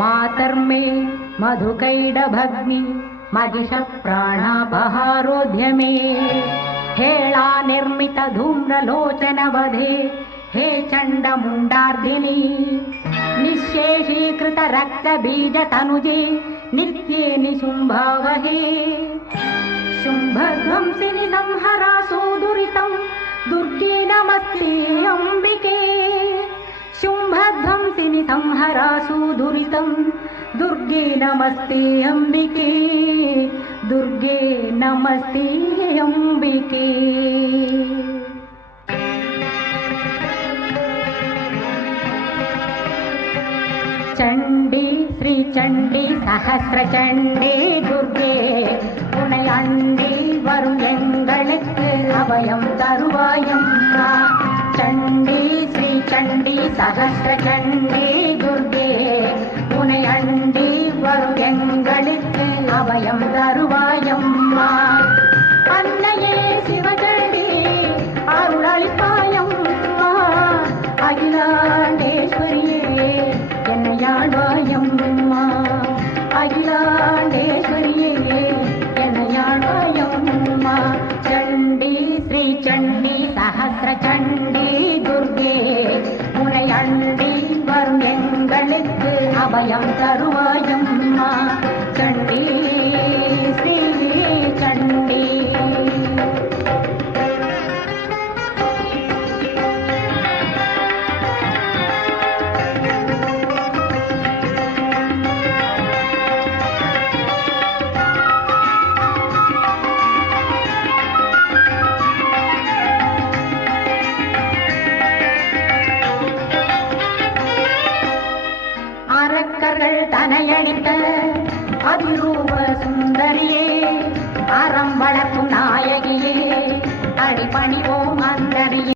मातर्मे मधुकैडभग्नि मदिश प्राणापहारोद्यमे हेळा निर्मित धूम्रलोचन वधे हे चण्डमुण्डार्दिनी निःशेषीकृत रक्तबीज तनुजे नित्ये निशुम्भावहे शुम्भध्वंसिनि संहरासो दुरितं दुर्गे नमस्ते अम्बिके शुम्भध्वंसिनि संहरासु दुरितं दुर्गे नमस्ते अम्बिके दुर्गे नमस्ते अम्बिके चण्डी श्री चण्डी सहस्रचण्डी दुर्गे उनयण्डी वरुण एंगलुक्कु अभयम तरुवायम्मा चण्डी श्री चण्डी सहस्रचण्डी दुर्गे उनयण्डी वरुण एंगलुक्कु अभयम तरुवायम्मा अन्नये शिवचण्डी अरुळलिपायम्मा अखिलाण्डेश्वरिये என்னையாழ்வாயம்மா அகிலாண்டேஸ்வரியே என்னையாழ்வாயம்மா சண்டி ஸ்ரீ சண்டி சஹஸ்ர சண்டி துர்கே உனை அண்டி வரும் எங்களுக்கு அபயம் தருவாயம்மா சண்டி ஸ்ரீ சண்டி தனையணித்த அதிரூ